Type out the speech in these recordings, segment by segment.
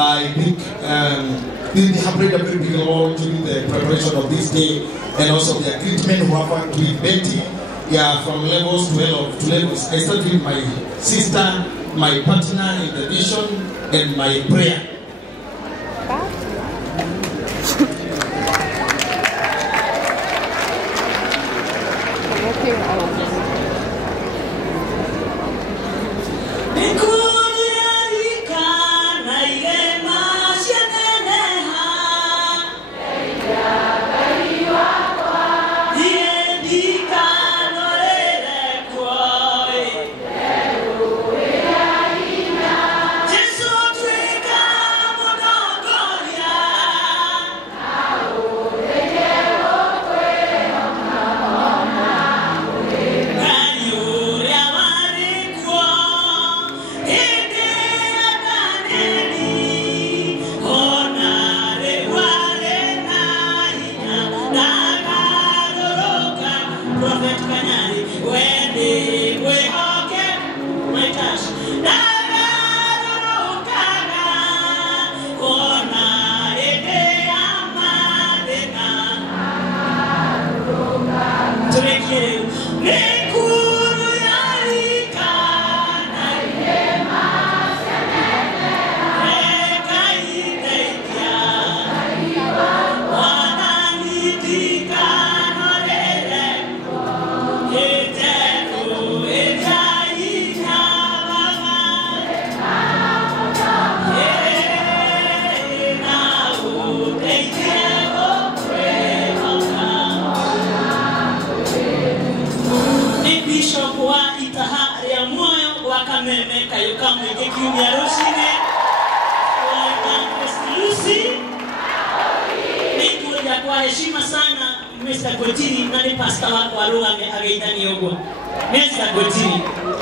I think they have played a very big role during the preparation of this day, and also the equipment who have worked with Betty, from levels to levels. I started with my sister, my partner in the vision, and my prayer.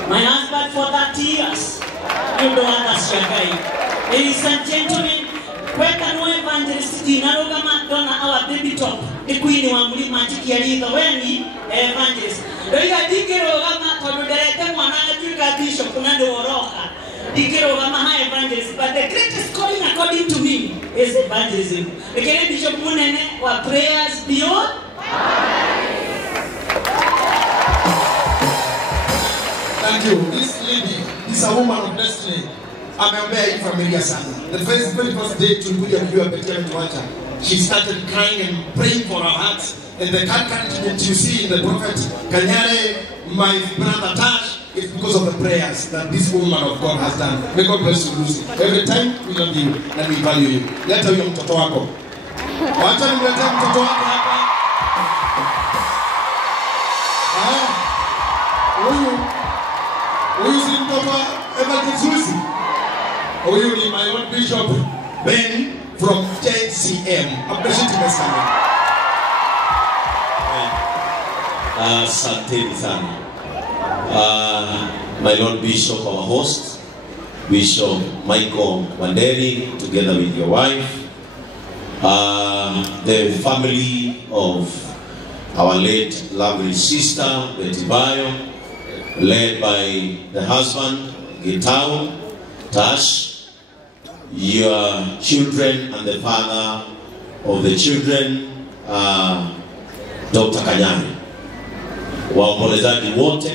My husband for 30 years. You don't understand. Ladies and gentlemen, weka no evangelist Naroga Madonna, our baby top. The queen wa mlima Tikialiga weni evangelist. Ndio dikero kama kodolete mwana atuka bishop kunando oroka. Dikero kama ha evangelist, but the greatest calling according to me is evangelism. Ekele bishop munene wa prayers beyond. Thank you. This lady is a woman of destiny. Ameombea hii familia sana. The very first day tulikuja kujua Betty Mtwacha, she started crying and praying for her heart. And the encouragement you see in the prophet Kanyare, my brother Tash, is because of the prayers that this woman of God has done. May God bless you, Lucy. Every time we love you and we value you. Leta huyo mtoto wako. Wacha nimlete mtoto wako hapa. Huyu si mtoto Evangelist Lucy. Huyu ni my own Bishop Ben from JCM. Appreciate you sana. Asante sana. My Lord Bishop, our host, Bishop Michael Wanderi, together with your wife, the family of our late lovely sister Betty Bayo, led by the husband Gitao Tash, your children and the father of the children, Dr. Kanyari, waombolezaji wote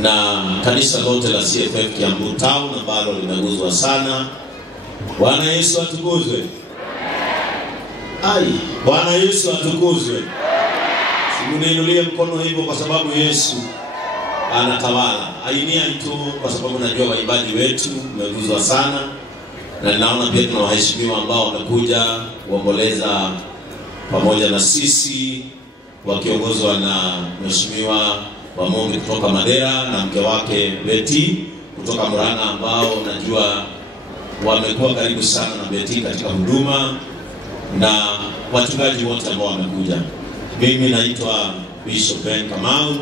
na kanisa lote la CFF Kiambu Town ambalo limeguzwa sana. Bwana Yesu atukuzwe. Ai, Bwana Yesu atukuzwe. Simuniinulie mkono hivyo kwa sababu Yesu anatawala. Ainia tu kwa sababu najua waibadi wetu mmeguzwa sana. Na naona pia tuna waheshimiwa ambao wamekuja kuomboleza pamoja na sisi, wakiongozwa na Mheshimiwa Wamongi kutoka Madera na mke wake Betty kutoka Murang'a, ambao najua wamekuwa karibu sana na Betty katika huduma, na wachungaji wote ambao wamekuja. Mimi naitwa Bishop Ben Kamau,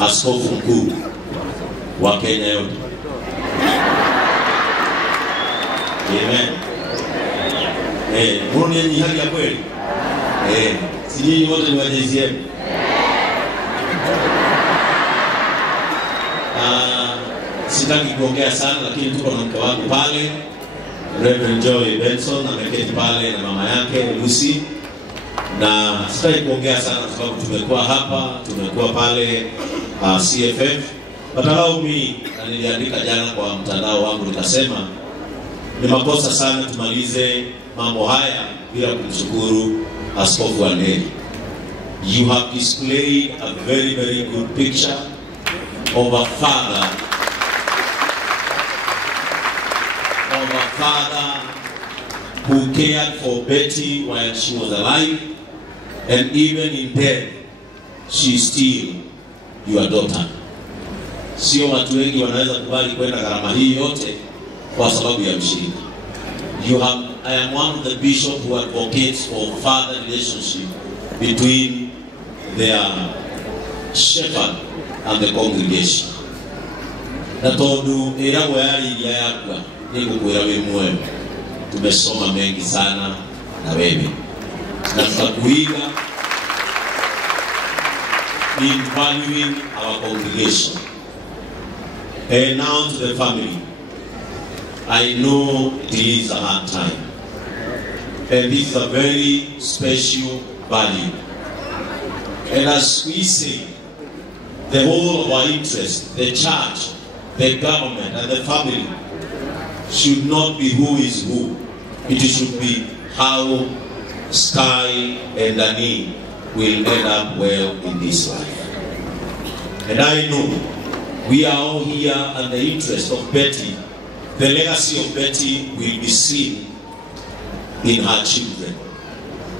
askofu mkuu wa Kenya yote. Amen. Mbona ni hali ya kweli? Sijui wote ni wa JCM. Sitaki kuongea sana, lakini tuko na mke wangu pale, Reverend Joy Benson ameketi pale na mama yake Lucy, na sitaki kuongea sana kwa sababu tumekuwa hapa, tumekuwa pale CFF. But allow me, na niliandika jana kwa mtandao wangu nikasema ni makosa sana tumalize mambo haya bila kumshukuru Askofu Wanderi. You have displayed a very, very good picture of a father, who cared for Betty while she was alive, and even in death, she is still your daughter. Sio watu wengi wanaweza kubali kwenda gharama hii yote kwa sababu ya mshirika. I am one of the bishops who advocates for father relationship between their shepherd and the congregation. Na tondu irago yari iria yakwa ni gukwira wi mwe. Tumesoma mengi sana na wewe. Na tutakuiga in valuing our congregation. And now to the family. I know it is a hard time. And this is a very special value. And as we say, the whole of our interest, the church, the government, and the family should not be who is who. It should be how Sky and Dani will end up well in this life. And I know we are all here and the interest of Betty, the legacy of Betty will be seen in her children.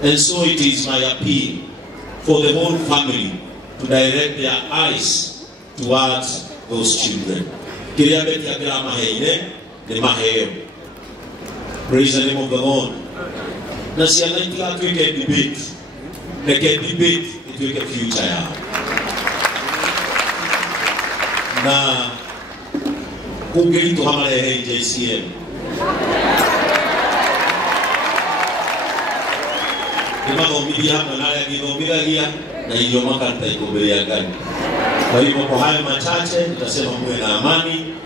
And so it is my appeal for the whole family to direct their eyes towards those children. Praise the name of the Lord. Na siya na ito ato yung debate. Nag-debate, ito yung future ya. Na kung ganito hamala yung JCM. Diba kung umidihan na naya umidagia na iyo makanta ikubiriagan. Kwa hivyo kwa hayo machache, tutasema muwe na amani.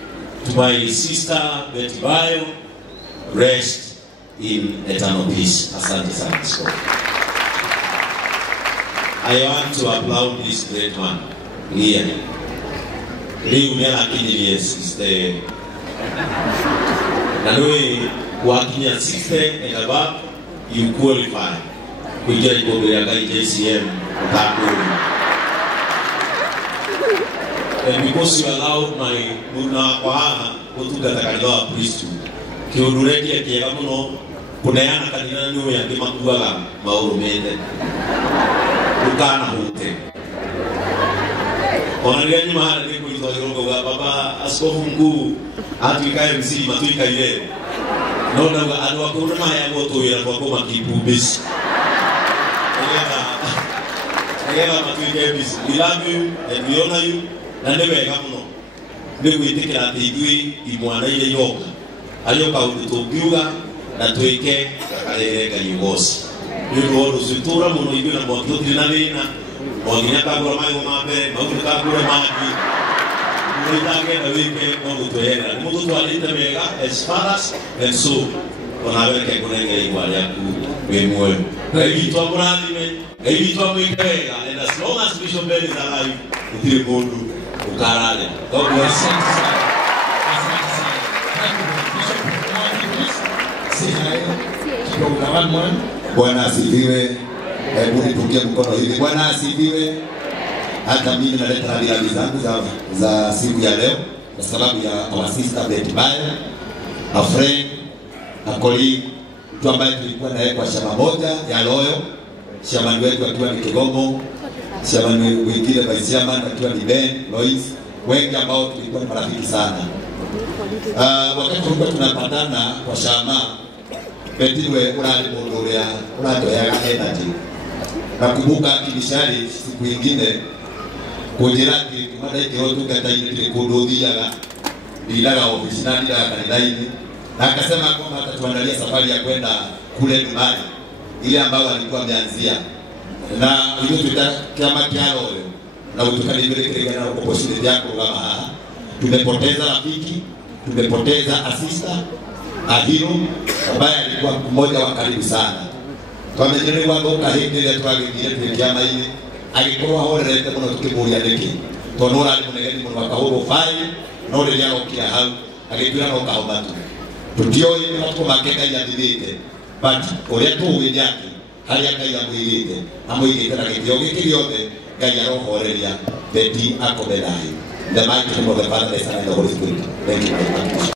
To my sister Betty Bayo, rest in eternal peace. Asante sana. I want to applaud this great man here. Leo umeana kinyi is the Nanwe working at 60 and above, you qualify. We get go to JCM. And because you allowed my Muna Waha go to the Takadawa priesthood, Kiurureki at Yagamuno, Puneana Kadinanu and Dimakuala, Mauro Mende, Ukana Hote. On a young man, they put the Baba, Askofungu, Atika MC, Matuika Ye. No, no, I don't go to my amo to you for Koma Kipubis. We love you and we honor you. And never come no. Then we take that degree in one yoga. Ayoka utubuga na tuweke kakaleka yimosi. Yuko rusutura muno ibina mwanzo dinavina. Mwanginya kagura mayo mabe, mwanginya kagura maji. Mwanginya na wike mwangu tuenda. Mwangu tualita mega as far as and so. Wanaweke kunenge igual yaku wemwe. Ebi to amradime, ebi to amwikega. And as long as Bishop Ben is alive, itiri mundu. Ukarale. God bless you. Bwana asifiwe. Hebu nipungie mkono hivi. Bwana asifiwe. Hata mimi naleta rambirambi zangu za siku ya leo kwa sababu ya our sister Betty Bayo, a friend, a colleague, mtu ambaye tulikuwa naye kwa shamba moja ya Loyo. Shamba wetu akiwa ni Kigogo, shamba wengine vice chairman akiwa ni Ben Lois, wengi ambao tulikuwa ni marafiki sana. Wakati tulikuwa tunapatana kwa shamba, Betty we unali mondorea, unatoa energy. Nakumbuka kilishari siku nyingine kujirati kumada kirotu kata ile kudodia bila ofisi na bila kandaini. Na akasema kwamba atatuandalia safari ya kwenda kule Dubai ile ambayo alikuwa ameanzia. Na hiyo tutakama kialo leo. Na utukani vile kile na opportunity yako kama tumepoteza rafiki, tumepoteza assistant, a hero, ambaye alikuwa mmoja wa karibu sana. Twamenyererwa ngoka hindi ile twagithire twingiama ini agikuwa horerete muno tukimuria niki tonora ari munegeni muno akahuro fai no riria okira hau agitwira no kahomatu tutio ini watu makeka ya thithite but uria tuwi yake haria Ngai amwirite amwirite na githio giki giothe Ngai arohoreria Betty akomethai. The mighty name of the Father, the Son, and the Holy Spirit. Thank you very much.